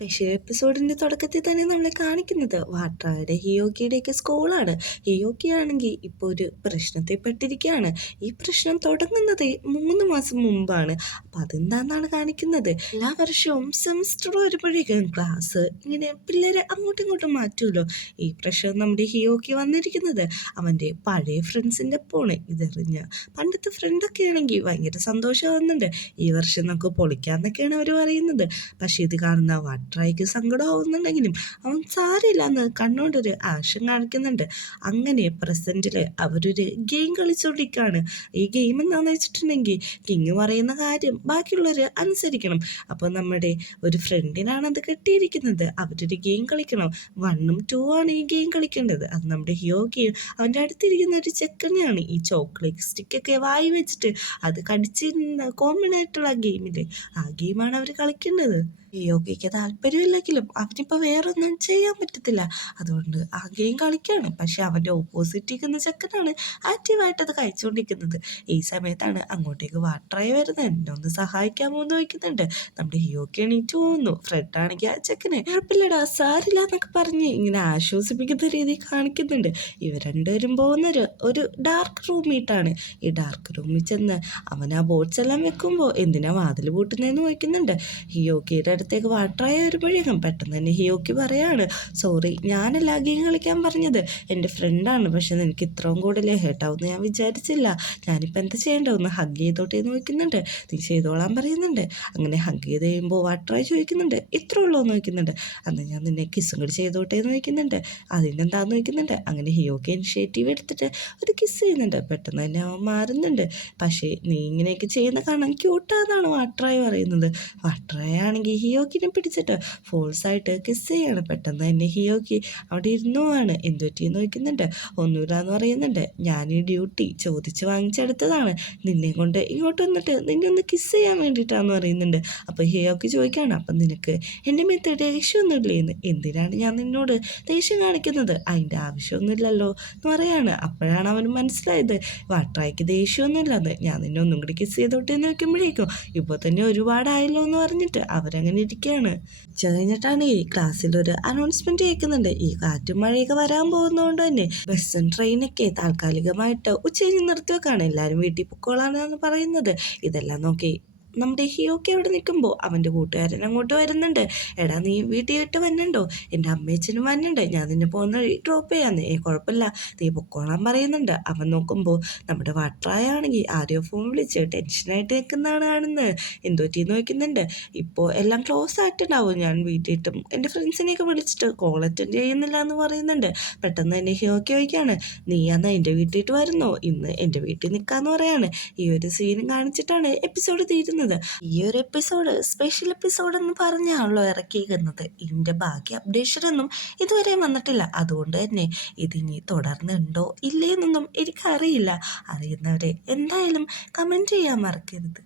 Special എപ്പിസോഡിന്റെ തുടക്കത്തിൽ തന്നെ നമ്മളെ കാണിക്കുന്നത് വാട്രായുടെ ഹിയോക്കിയുടെയൊക്കെ സ്കൂളാണ്. ഹിയോക്കി ആണെങ്കിൽ ഇപ്പോൾ ഒരു പ്രശ്നത്തെ പെട്ടിരിക്കുകയാണ്. ഈ പ്രശ്നം തുടങ്ങുന്നത് 3 മാസം മുമ്പാണ്. അപ്പം അതെന്താണെന്നാണ് കാണിക്കുന്നത്. എല്ലാ വർഷവും സെമിസ്റ്റർ വരുമ്പോഴേക്കും ക്ലാസ് ഇങ്ങനെ പിള്ളേരെ അങ്ങോട്ടും ഇങ്ങോട്ടും മാറ്റുമല്ലോ. ഈ പ്രശ്നം നമ്മുടെ ഹിയോക്കി വന്നിരിക്കുന്നത് അവൻ്റെ പഴയ ഫ്രണ്ട്സിൻ്റെ ഒപ്പമാണ്. ഇതെറിഞ്ഞ് പണ്ടത്തെ ഫ്രണ്ടൊക്കെ ആണെങ്കിൽ ഭയങ്കര സന്തോഷമാവുന്നുണ്ട്. ഈ വർഷം നമുക്ക് പൊളിക്കാന്നൊക്കെയാണ് അവർ പറയുന്നത്. പക്ഷെ ഇത് കാണുന്ന വാട്രായ്ക്ക് സങ്കടമാവുന്നുണ്ടെങ്കിലും അവൻ സാരമില്ല എന്ന് കണ്ണോണ്ടൊരു ആക്ഷൻ കാണിക്കുന്നുണ്ട്. അങ്ങനെ പ്രസൻറ്റിൽ അവരൊരു ഗെയിം കളിച്ചുകൊണ്ടിരിക്കുകയാണ്. ഈ ഗെയിം എന്താണെന്ന് വെച്ചിട്ടുണ്ടെങ്കിൽ കിങ് പറയുന്ന കാര്യം ബാക്കിയുള്ളവർ അനുസരിക്കണം. അപ്പോൾ നമ്മുടെ ഒരു ഫ്രണ്ടിനാണ് അത് കിട്ടിയിരിക്കുന്നത്. അവരൊരു ഗെയിം കളിക്കണം. 1ഉം 2ഉം ആണ് ഈ ഗെയിം കളിക്കേണ്ടത്. അത് നമ്മുടെ ഹിയോക്കിയും അവൻ്റെ അടുത്തിരിക്കുന്ന ഒരു ചെക്കനെയാണ് ഈ ചോക്ലേറ്റ് സ്റ്റിക്കൊക്കെ വായി വെച്ചിട്ട് അത് കടിച്ചിരുന്ന കോമൺ ആയിട്ടുള്ള ഗെയിമില്ലേ, ആ ഗെയിമാണ് അവർ കളിക്കേണ്ടത്. യോഗയ്ക്ക് താല്പര്യമില്ലെങ്കിലും അവനിപ്പോൾ വേറൊന്നും ചെയ്യാൻ പറ്റത്തില്ല. അതുകൊണ്ട് ആ ഗെയിം കളിക്കുകയാണ്. പക്ഷെ അവൻ്റെ ഓപ്പോസിറ്റ് ഇരിക്കുന്ന ചെക്കനാണ് ആക്റ്റീവായിട്ട് അത് കഴിച്ചുകൊണ്ടിരിക്കുന്നത്. ഈ സമയത്താണ് അങ്ങോട്ടേക്ക് വാട്ടറായി വരുന്നത്. എന്നെ ഒന്ന് സഹായിക്കാമോ എന്ന് ചോദിക്കുന്നുണ്ട്. നമ്മുടെ ഹിയോക്ക് എണീറ്റ് പോകുന്നു. ഫ്രെഡാണെങ്കിൽ ആ ചെക്കന് കുഴപ്പമില്ലടാ സാരില്ല എന്നൊക്കെ പറഞ്ഞ് ഇങ്ങനെ ആശ്വസിപ്പിക്കുന്ന രീതി കാണിക്കുന്നുണ്ട്. ഇവർ രണ്ടുപേരും പോകുന്നൊരു ഒരു ഡാർക്ക് റൂമിട്ടാണ്. ഈ ഡാർക്ക് റൂമിൽ ചെന്ന് അവൻ ആ ബോട്ട്സ് എല്ലാം വെക്കുമ്പോൾ എന്തിനാ വാതിൽ പൂട്ടുന്നതെന്ന് ചോദിക്കുന്നുണ്ട്. ഹിയോക്കിയുടെ അടുത്തേക്ക് വാട്ടറായി വരുമ്പോഴേക്കും പെട്ടെന്ന് തന്നെ ഹിയോക്കി പറയാണ്, സോറി ഞാനല്ല ഗെയിം കളിക്കാൻ പറഞ്ഞത്, എൻ്റെ ഫ്രണ്ടാണ്. പക്ഷെ നിനക്ക് ഇത്രയും കൂടുതൽ ഹേട്ടാവുമെന്ന് ഞാൻ വിചാരിച്ചില്ല. ഞാനിപ്പോൾ എന്താ ചെയ്യേണ്ടത്, ഒന്ന് ഹഗ് ചെയ്തോട്ടെ എന്ന് ചോദിക്കുന്നുണ്ട്. നീ ചെയ്തോളാൻ പറയുന്നുണ്ട്. അങ്ങനെ ഹഗ് ചെയ്ത് കഴിയുമ്പോൾ വാട്ടറായി ചോദിക്കുന്നുണ്ട്, ഇത്ര ഉള്ളൂ എന്ന് ചോദിക്കുന്നുണ്ട്. അന്ന് ഞാൻ നിന്നെ കിസ്സും കൂടി ചെയ്തോട്ടെ എന്ന് ചോദിക്കുന്നുണ്ട്. അതിനെന്താന്ന് ചോദിക്കുന്നുണ്ട്. അങ്ങനെ ഹിയോക്കി ഇനിഷ്യേറ്റീവ് എടുത്തിട്ട് ഒരു കിസ് ചെയ്യുന്നുണ്ട്. പെട്ടെന്ന് തന്നെ അവൻ മാറുന്നുണ്ട്. പക്ഷേ നീ ഇങ്ങനെയൊക്കെ ചെയ്യുന്ന കാണാൻ ക്യൂട്ടാന്നാണ് വാട്ടറായി പറയുന്നത്. വാട്ടറായി ആണെങ്കിൽ ഹിയോക്കിനെ പിടിച്ചിട്ട് ഫോൾസായിട്ട് കിസ് ചെയ്യാണ്. പെട്ടെന്ന് തന്നെ ഹിയോക്കി അവിടെ ഇരുന്നുവാണ്. എന്തുപറ്റിയെന്ന് ചോദിക്കുന്നുണ്ട്. ഒന്നുമില്ല എന്ന് പറയുന്നുണ്ട്. ഞാൻ ഈ ഡ്യൂട്ടി ചോദിച്ച് വാങ്ങിച്ചെടുത്തതാണ്. നിന്നെ കൊണ്ട് ഇങ്ങോട്ട് വന്നിട്ട് നിന്നെ ഒന്ന് കിസ് ചെയ്യാൻ വേണ്ടിയിട്ടാന്ന് പറയുന്നുണ്ട്. അപ്പോൾ ഹിയോക്കി ചോദിക്കുകയാണ്, അപ്പം നിനക്ക് എൻ്റെ മേത്ത് ദേഷ്യമൊന്നുമില്ലേന്ന്. എന്തിനാണ് ഞാൻ നിന്നോട് ദേഷ്യം കാണിക്കുന്നത്, അതിൻ്റെ ആവശ്യമൊന്നുമില്ലല്ലോ എന്ന് പറയാണ്. അപ്പോഴാണ് അവന് മനസ്സിലായത് വാട്ടറായിക്ക് ദേഷ്യമൊന്നുമില്ലെന്ന്. ഞാൻ നിന്നെ ഒന്നും കൂടി കിസ് ചെയ്തോട്ടെ എന്ന് വെക്കുമ്പോഴേക്കും ഇപ്പോൾ തന്നെ ഒരുപാടായല്ലോ എന്ന് പറഞ്ഞിട്ട് അവരങ്ങനെ ഇരിക്കുകയാണ്. ഉച്ച കഴിഞ്ഞിട്ടാണ് ഈ ക്ലാസ്സിലൊരു അനൗൺസ്മെന്റ് കേൾക്കുന്നുണ്ട്. ഈ കാറ്റും മഴയൊക്കെ വരാൻ പോകുന്നതുകൊണ്ട് തന്നെ ബസ്സും ട്രെയിനൊക്കെ താൽക്കാലികമായിട്ട് ഉച്ച കഴിഞ്ഞ് നിർത്തിവെക്കാണ്. എല്ലാവരും വീട്ടിൽ പൊക്കോളാനാണ് പറയുന്നത്. ഇതെല്ലാം നോക്കി നമ്മുടെ ഹിയോക്കി അവിടെ നിൽക്കുമ്പോൾ അവൻ്റെ കൂട്ടുകാരൻ അങ്ങോട്ട് വരുന്നുണ്ട്. എടാ നീ വീട്ടിൽ വിട്ട് വന്നണ്ടോ, എൻ്റെ അമ്മയച്ഛനും വന്നുണ്ട്, ഞാൻ നിന്നെ പോകുന്ന വഴി ഡ്രോപ്പ് ചെയ്യാന്ന്. കുഴപ്പമില്ല നീ പൊക്കോളാൻ പറയുന്നുണ്ട്. അവൻ നോക്കുമ്പോൾ നമ്മുടെ വാട്ടറായാണെങ്കിൽ ആരെയോ ഫോൺ വിളിച്ച് ടെൻഷനായിട്ട് നിൽക്കുന്നതാണ് കാണുന്നത്. എന്തോ പറ്റിയെന്ന് ചോദിക്കുന്നുണ്ട്. ഇപ്പോൾ എല്ലാം ക്ലോസ് ആയിട്ടുണ്ടാവും, ഞാൻ വീട്ടിലിട്ടും എൻ്റെ ഫ്രണ്ട്സിനെയൊക്കെ വിളിച്ചിട്ട് കോൾ അറ്റൻഡ് ചെയ്യുന്നില്ല എന്ന് പറയുന്നുണ്ട്. പെട്ടെന്ന് തന്നെ ഹിയോക്കി ചോദിക്കുകയാണ്, നീ അന്ന് എൻ്റെ വീട്ടിലിട്ട് വരുന്നോ, ഇന്ന് എൻ്റെ വീട്ടിൽ നിൽക്കാമെന്ന് പറയാണ്. ഈ ഒരു സീനും കാണിച്ചിട്ടാണ് എപ്പിസോഡ് തീരുന്നത്. ഈ ഒരു എപ്പിസോഡ് സ്പെഷ്യൽ എപ്പിസോഡ് എന്ന് പറഞ്ഞാണല്ലോ ഇറക്കിയിരിക്കുന്നത്. ഇതിൻ്റെ ബാക്കി അപ്ഡേഷനൊന്നും ഇതുവരെ വന്നിട്ടില്ല. അതുകൊണ്ട് തന്നെ ഇതിനി തുടർന്നുണ്ടോ ഇല്ലേ എന്നൊന്നും എനിക്കറിയില്ല. അറിയുന്നവരെ എന്തായാലും കമൻറ്റ് ചെയ്യാൻ മറക്കരുത്.